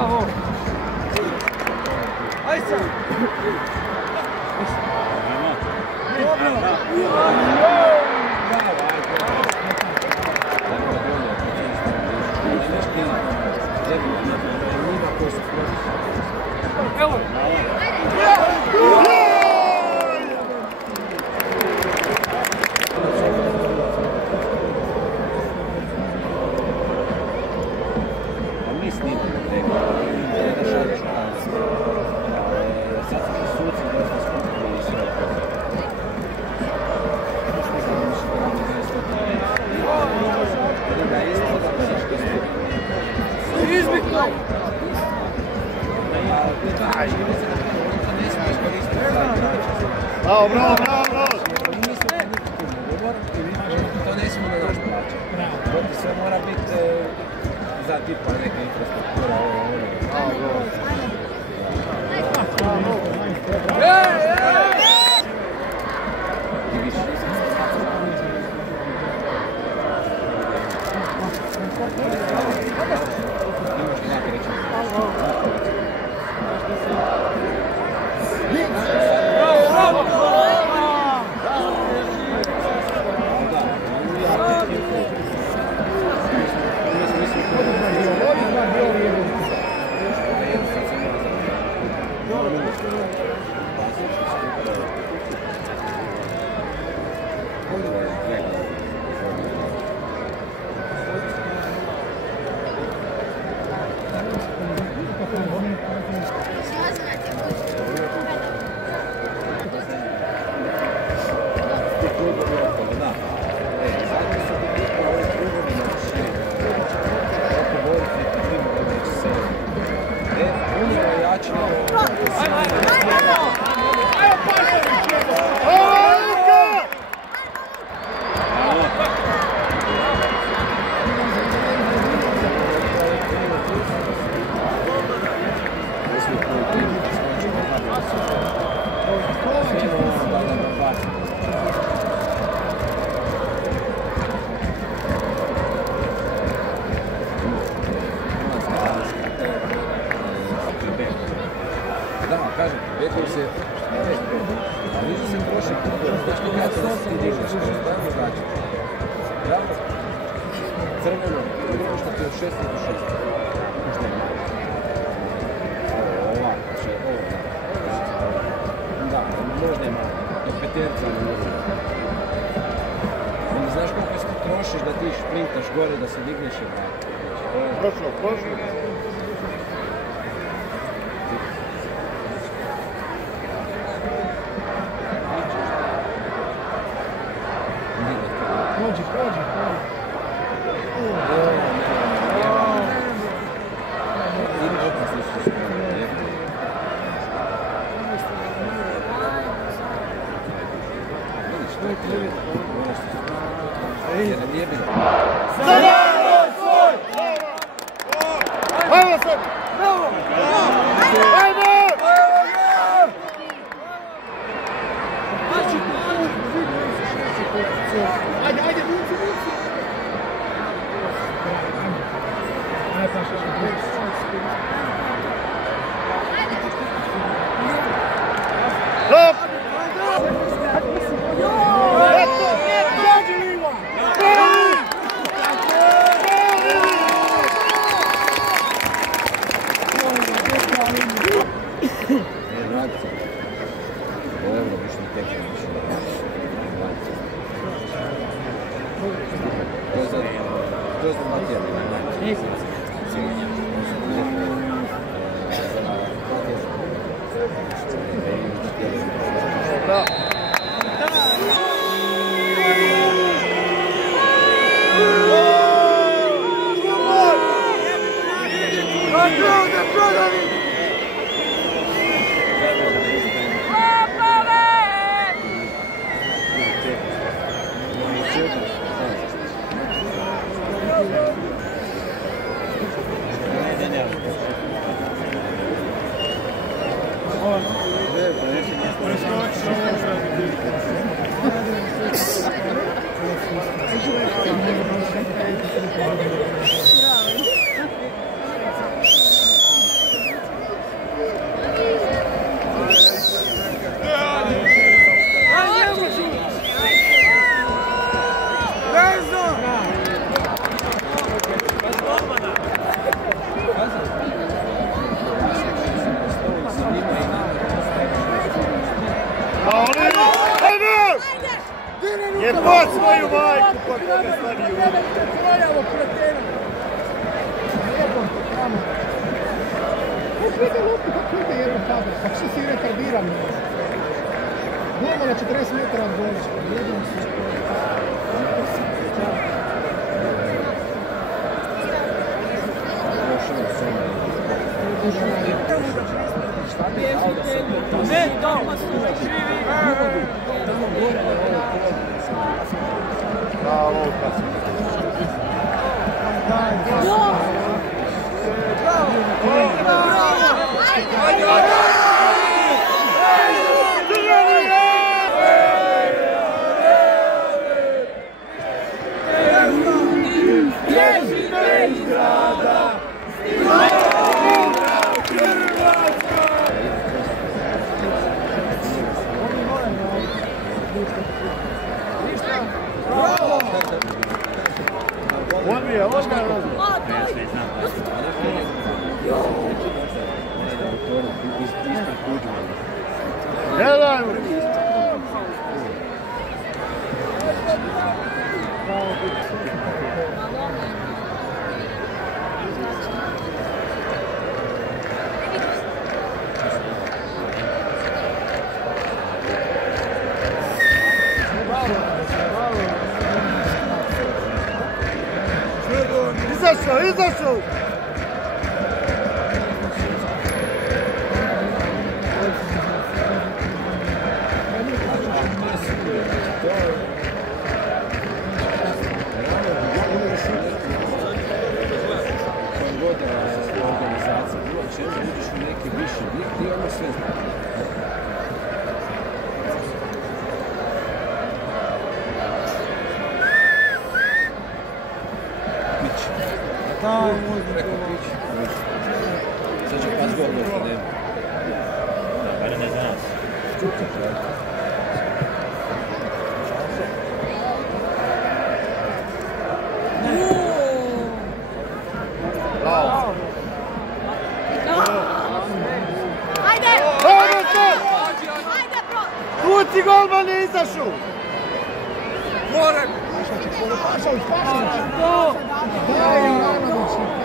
Bravo! Aj sam! Dobro! Evo! Bravo, bravo, bravo, bravo! To ne smije da naš plaća. Sve mora biti za tipa neka infrastruktura. Crveno, što ti je od 6 do 6. Da, možda je malo. Do peterca ne može. Onda znaš koliko se ti trošiš da ti šprintaš gore, da se digneš i vrati. Prošlo. Pođi. Pa svoju majku, pa koga stani u ruku. Troljavo kretena. Kako ide loptu, kako ide jedan tabel? Kako što si retardiran? Gledamo na 40 metara od golička. Jednom su Ne, doma su živi. Tamo gore je ovo Bravo, Kasim. Odbija, odbija. Gledaj! Izašao, izašao! organizacija, bilo čemu, uđeš u neki viši dik, ti ono sve znaš. Pić. Daj, možda Preko pić. Sad će pas gol možda nema. Ali ne za nas. Bravo! Ajde! Ajde, bro! Kuci golman je izašao! Moram! Pašao, Pašao! Daj, Ivanović!